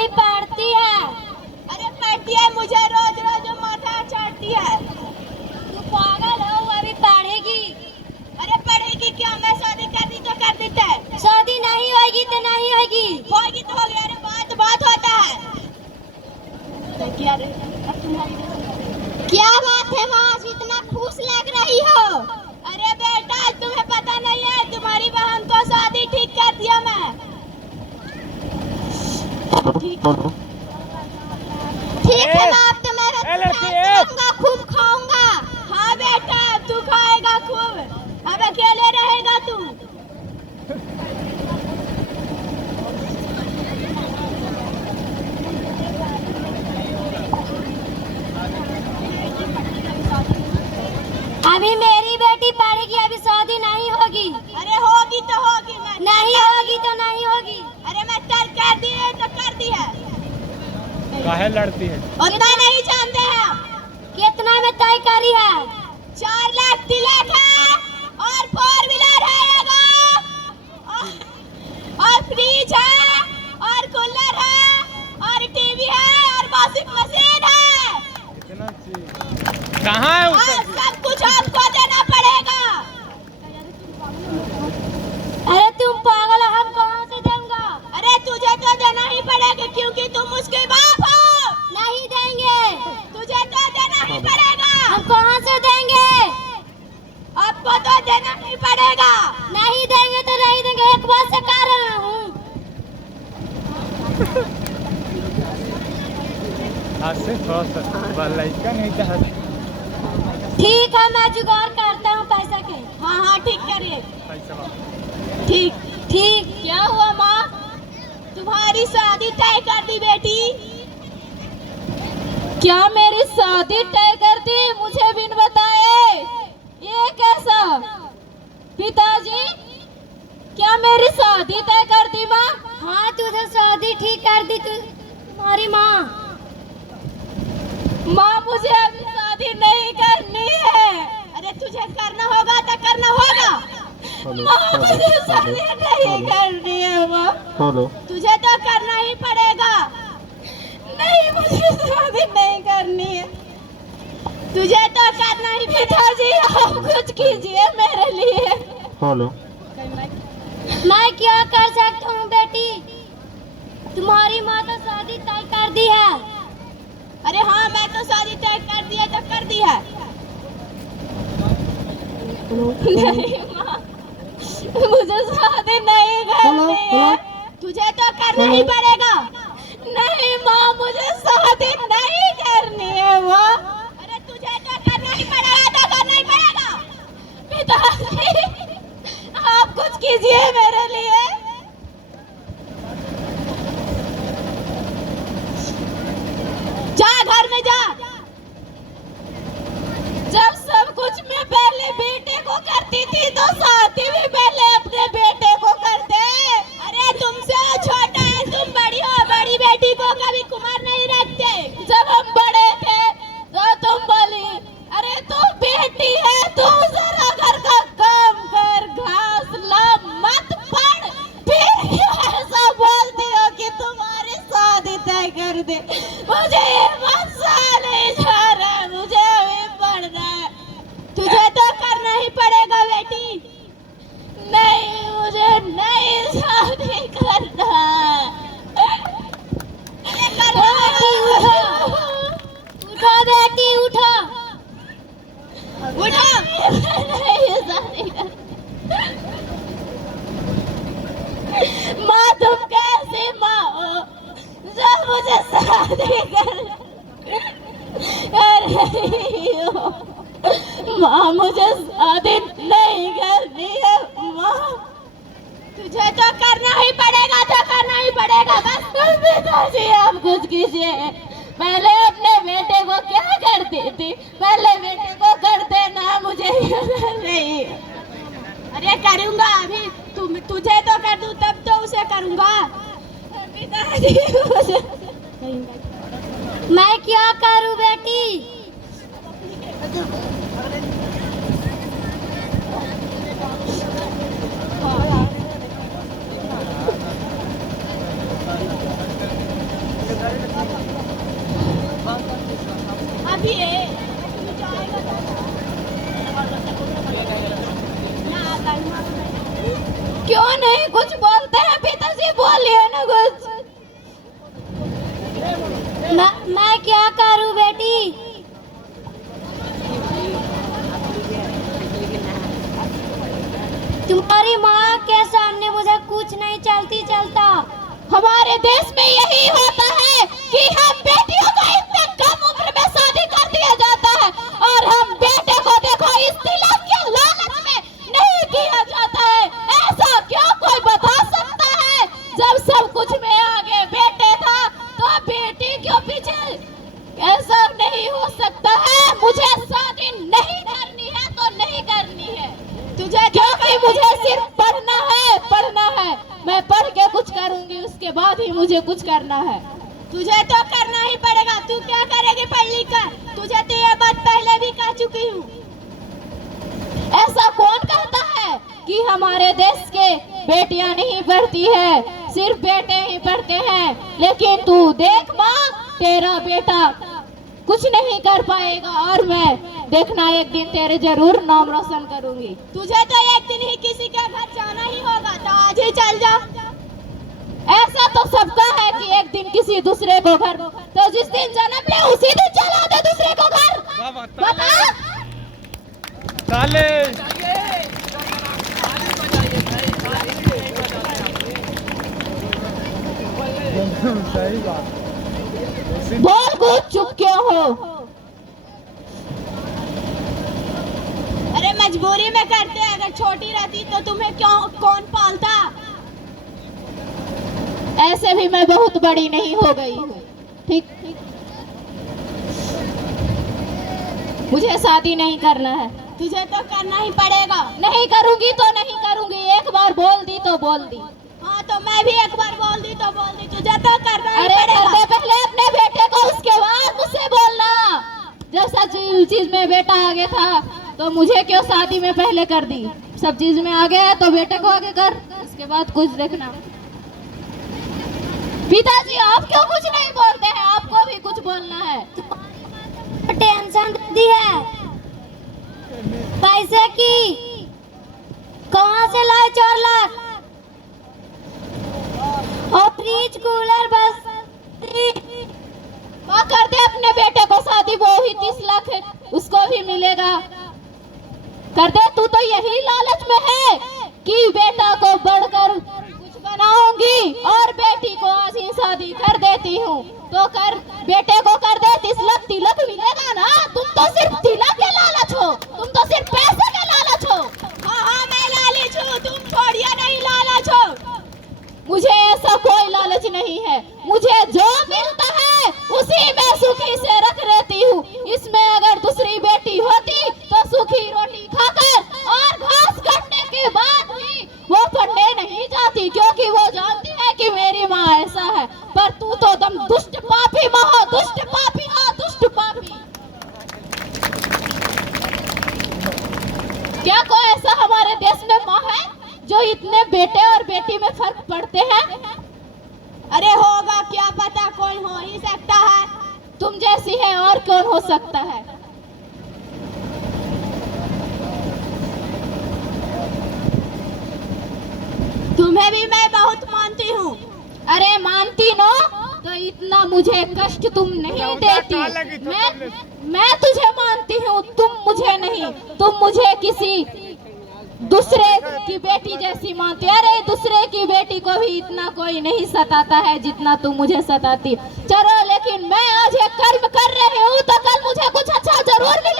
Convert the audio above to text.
अभी पढ़ती है। अरे पढ़ती है, मुझे रोज रोज माथा चाटती है। तू पागल हो, अभी पढ़ेगी। अरे पढ़ेगी क्या? मैं शादी कर दी तो कर देता है। शादी नहीं होगी तो नहीं होगी। होगी तो हो गया। अरे बात होता है। क्या बात है माँ, इतना खुश लग रही हो? अरे बेटा, तुम्हें पता नहीं है, तुम्हारी बहन को शादी ठीक कर दिया मैं। ठीक है माँ, अब तो मैं खाऊंगा, खूब खाऊंगा। हाँ बेटा, तू खाएगा खूब। अब अकेले रहेगा तू। अभी मेरी बेटी पढ़ेगी, अभी शादी नहीं होगी। अरे होगी तो होगी। मैं नहीं होगी तो नहीं होगी। अरे मैं तय कर दी है तो कर दी है। काहे लड़ती है? उतना नहीं जानते हैं। कितना में तय करी है? 4 लाख तिलक है और 4 व्हीलर है और फ्रिज है और कूलर है और टीवी है और वॉशिंग मशीन है। इतना चीज कहाँ है? और सब कुछ आपको देना पड़ेगा। अरे तुम पागल हो, हम कहाँ से देंगे? अरे तुझे तो देना ही पड़ेगा क्योंकि तुम उसके बाप हो। नहीं देंगे। तुझे तो देना ही पड़ेगा। हम कहाँ से देंगे? आपको तो देना ही पड़ेगा। नहीं देंगे तो नहीं देंगे, एक बार से कह रहा हूँ। आज से थोड़ा सा लड़का नहीं था। ठीक है, मैं जुगाड़ करता हूँ पैसा के। हाँ हाँ ठीक करिए। पैसा ठीक। ठीक। क्या हुआ माँ? तुम्हारी शादी तय कर दी बेटी। क्या मेरी शादी तय कर दी? मुझे बिन बताए ये कैसा? पिताजी, क्या मेरी शादी तय कर दी माँ? हाँ, तुझे शादी ठीक कर दी तुम्हारी माँ। माँ, मुझे अभी शादी नहीं करनी है। अरे तुझे करना होगा तो करना होगा। माँ, मुझे शादी नहीं करनी है माँ। तुझे तो करना ही पड़ेगा। नहीं, मुझे शादी नहीं करनी है। तुझे तो करना ही पिताजी, आप कुछ कीजिए मेरे लिए। मैं क्या कर सकता हूँ बेटी? तुम्हारी माँ तो शादी तय कर दी है। अरे हाँ, मैं तो शादी तय कर दी है तो कर दी है। नहीं माँ, मुझे शादी नहीं करनी है। तुझे तो करना ही पड़ेगा। नहीं माँ, मुझे शादी नहीं करनी है माँ। अरे तुझे तो करना ही पड़ेगा तो करना ही पड़ेगा। पिताजी, आप कुछ कीजिए मेरे लिए। जा घर में जा। जब सब कुछ मैं पहले बेटे को करती थी तो शादी भी पहले अपने बेटे को करते। अरे तुमसे छोटा है, तुम बड़ी हो। बड़ी बेटी को कभी कुमार नहीं रखते। जब हम बड़े थे तो तुम बोली, अरे तू बेटी है, तू जरा घर का काम कर, घास ला, मत पढ़। फिर क्यों ऐसा बोलती हो कि तुम्हारी शादी तय कर दे? मुझे ये मजा नहीं जा रहा, मुझे अभी पढ़ना है। तुझे तो करना ही पड़ेगा बेटी। नहीं, मुझे नहीं शादी करना है। बेटी उठो, उठो बेटी उठो। उठो। नहीं शादी करना। माँ, तुम कैसी माँ हो जो मुझे शादी कर रही हो? माँ, मुझे शादी नहीं करनी है माँ। तुझे तो करना ही पड़ेगा तो करना ही पड़ेगा। बस पिताजी, आप कुछ कीजिए। पहले अपने बेटे को क्या करती थी? पहले बेटे को कर देना, मुझे नहीं। अरे करूंगा अभी। तुझे तो कर दूं तब तो उसे करूंगा। पिताजी, मैं क्या करूं बेटी? अभी है क्यों नहीं कुछ बोलते हैं पिताजी? बोलिए ना कुछ। मैं क्या करूं बेटी? तुम्हारी माँ के सामने मुझे कुछ नहीं चलता। हमारे देश में यही होता है कि हम बेटियों को इतने कम उम्र में शादी कर दिया जाता है और हम बेटे को देखो इस तिलक के लालच में नहीं किया जाता है। ऐसा क्यों कोई बता सकता है? जब सब कुछ में आगे बेटे था तो बेटी क्यों पीछे? ऐसा नहीं हो सकता है। मुझे शादी नहीं करनी है तो नहीं करनी है। तुझे क्योंकि मुझे सिर्फ पढ़ना है। मैं पढ़ के कुछ करूंगी, उसके बाद ही मुझे कुछ करना है। तुझे तो करना ही पड़ेगा। तू क्या करेगी पढ़ लिख कर? तुझे तो ये बात पहले भी कह चुकी हूँ। ऐसा कौन कहता है कि हमारे देश के बेटियां नहीं पढ़ती है, सिर्फ बेटे ही पढ़ते हैं? लेकिन तू देख माँ, तेरा बेटा कुछ नहीं कर पाएगा और मैं देखना एक दिन तेरे जरूर नाम रोशन करूंगी। तुझे तो एक दिन ही किसी के घर जाना ही होगा, तो आज ही चल जा। ऐसा तो सबका है कि एक दिन किसी दूसरे को घर, तो जिस दिन जन्म ले उसी दिन चला दे दूसरे को घर। बता। ताले सही बात। बोल कुछ, चुप क्यों हो? अरे मजबूरी में करते, अगर छोटी रहती तो तुम्हें कौन पालता? ऐसे भी मैं बहुत बड़ी नहीं हो गई हूँ, ठीक? मुझे शादी नहीं करना है। तुझे तो करना ही पड़ेगा। नहीं करूंगी तो नहीं करूंगी। एक बार बोल दी तो बोल दी। हाँ तो मैं भी एक बार बोल दी तो बोल दी। तुझे तो करना ही अरे पड़ेगा। कर दे पहले अपने बेटे को, उसके बाद मुझसे बोलना। जब सब चीज में बेटा आगे था तो मुझे क्यों शादी में पहले कर दी? सब चीज में आगे है तो बेटे को आगे कर, उसके बाद कुछ देखना। पिताजी आप क्यों कुछ नहीं बोलते हैं? आपको भी कुछ बोलना है। टेंशन दी है पैसे की। कहाँ से लाए 4 लाख? और फ्रिज, कूलर, बस। माँ कर दे अपने बेटे को शादी, वो ही 30 लाख है, उसको भी मिलेगा। कर दे। तू तो यही लालच में है कि बेटा को बढ़कर कुछ बनाऊंगी और बेटी को आज ही शादी कर देती हूँ। तो कर, बेटे को कर दे। 30 लाख तिलक मिलेगा ना? तुम तो सिर्फ तिलक के लालच हो, तुम तो सिर्फ पैसे के लालच हो। हाँ मैं लालच हूँ, तुम छोड़िया नहीं लालच हो। मुझे ऐसा कोई लालच नहीं है। मुझे जो मिलता है उसी में सुखी से रख लेती हूँ। इसमें अगर दूसरी बेटी होती तो सूखी रोटी खाकर और घास काटने के बाद भी वो पढ़ने नहीं जाती, क्योंकि वो जानती है कि मेरी माँ ऐसा है। पर तू तो दम दुष्ट पापी माँ हो, दुष्ट पापी हो, दुष्ट पापी। क्या कोई ऐसा हमारे देश में माँ है जो इतने बेटे और बेटी में फर्क पड़ते हैं? अरे होगा, क्या पता, कौन हो ही सकता है। तुम जैसी है और कौन हो सकता है? तुम्हें भी मैं बहुत मानती हूँ। अरे मानती नो तो इतना मुझे कष्ट तुम नहीं देती। मैं तुझे मानती हूँ, तुम मुझे नहीं। तुम मुझे किसी दूसरे की बेटी जैसी मानती। अरे दूसरे की बेटी को भी इतना कोई नहीं सताता है जितना तुम मुझे सताती। चलो लेकिन मैं आज ये कर्म कर रही हूँ तो कल मुझे कुछ अच्छा जरूर मिलेगा।